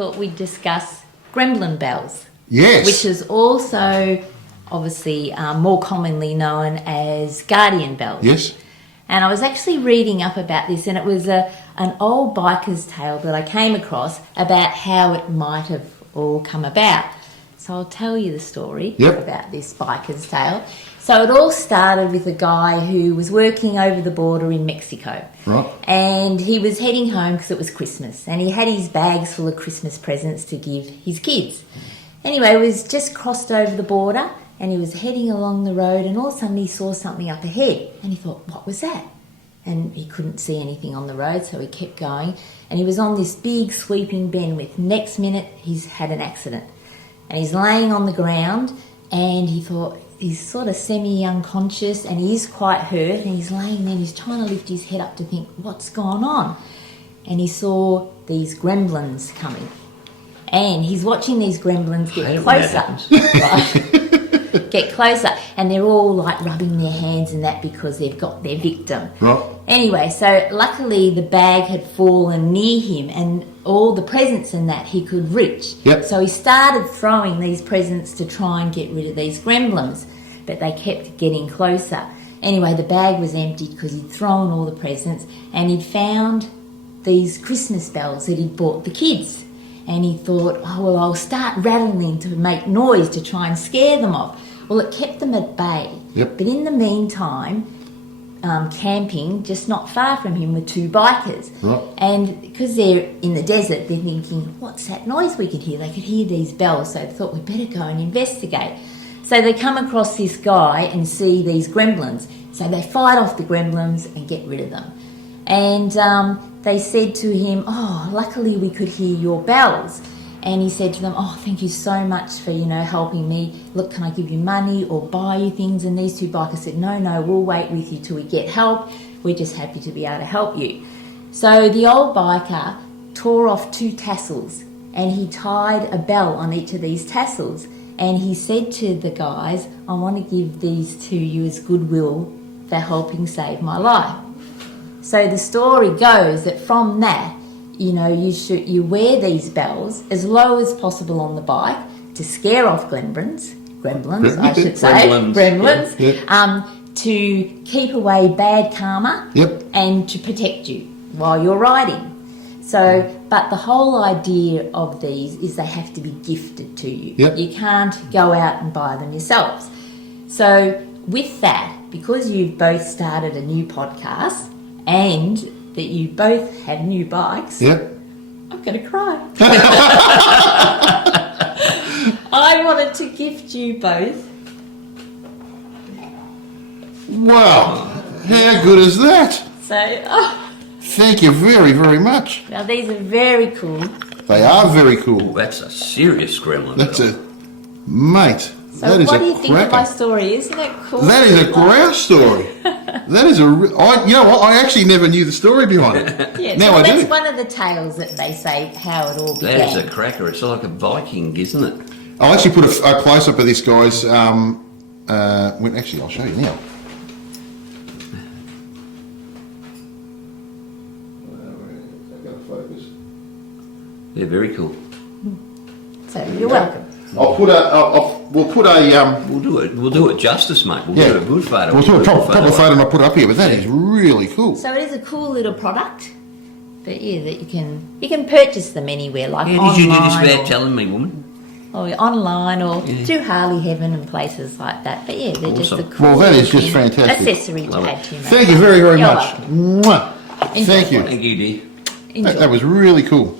thought we'd discuss Gremlin bells. Yes. Which is also obviously more commonly known as guardian bells. Yes. And I was actually reading up about this, and it was an old biker's tale that I came across about how it might have all come about. So I'll tell you the story about this biker's tale. So it all started with a guy who was working over the border in Mexico. Right. And he was heading home because it was Christmas, and he had his bags full of Christmas presents to give his kids. Anyway, he was just crossed over the border, and he was heading along the road, and all of a sudden he saw something up ahead, and he thought, what was that? And he couldn't see anything on the road, so he kept going, and he was on this big sweeping bend with next minute he's had an accident. And he's laying on the ground, and he thought, he's sort of semi-unconscious, and he is quite hurt, and he's laying there, and he's trying to lift his head up to think, what's gone on? And he saw these gremlins coming. And he's watching these gremlins get closer. Right? Get closer. And they're all like rubbing their hands and that because they've got their victim. Right. Anyway, so luckily the bag had fallen near him and all the presents and that he could reach. Yep. So he started throwing these presents to try and get rid of these gremlins. But they kept getting closer. Anyway, the bag was emptied because he'd thrown all the presents and he'd found these Christmas bells that he'd bought the kids. And he thought, oh, well, I'll start rattling to make noise to try and scare them off. Well, it kept them at bay. Yep. But in the meantime, camping just not far from him were two bikers. Right. And because they're in the desert, they're thinking, what's that noise we could hear? They could hear these bells, so they thought we'd better go and investigate. So they come across this guy and see these gremlins. So they fight off the gremlins and get rid of them. And they said to him, oh, luckily we could hear your bells. And he said to them, oh, thank you so much for, helping me. Look, can I give you money or buy you things? And these two bikers said, no, we'll wait with you till we get help. We're just happy to be able to help you. So the old biker tore off two tassels and he tied a bell on each of these tassels. And he said to the guys, I want to give these to you as goodwill for helping save my life. So the story goes that from that, you wear these bells as low as possible on the bike to scare off gremlins, I should say, gremlins, to keep away bad karma, and to protect you while you're riding. So, but the whole idea of these is they have to be gifted to you. You can't go out and buy them yourselves. So with that, because you've both started a new podcast, and that you both have new bikes, I'm going to cry. I wanted to gift you both. Wow, how good is that? So, thank you very, very much. Now these are very cool. They are very cool. Ooh, that's a serious gremlin. Mate. So that is what do you think of my story? Isn't it cool? That is a grouse story. That is you know what? I actually never knew the story behind it. Yeah, now I that's do. one of the tales that they say how it all began. That is a cracker. It's like a Viking, isn't it? I'll actually put a close up of this, guys. Actually, I'll show you now. They're very cool. So you're welcome. We'll do it justice, mate. We'll do it a good photo. We'll do a proper photo and I'll put it up here, but that is really cool. So it is a cool little product, but yeah, that you can purchase them anywhere, like How online. did you do this without telling me, woman? Or online, or through Harley Heaven and places like that. But yeah, they're just a cool. Well, that is just fantastic. Accessory to add to your Thank you very, very much. Welcome. Thank you. Thank you, dear. Enjoy. That was really cool.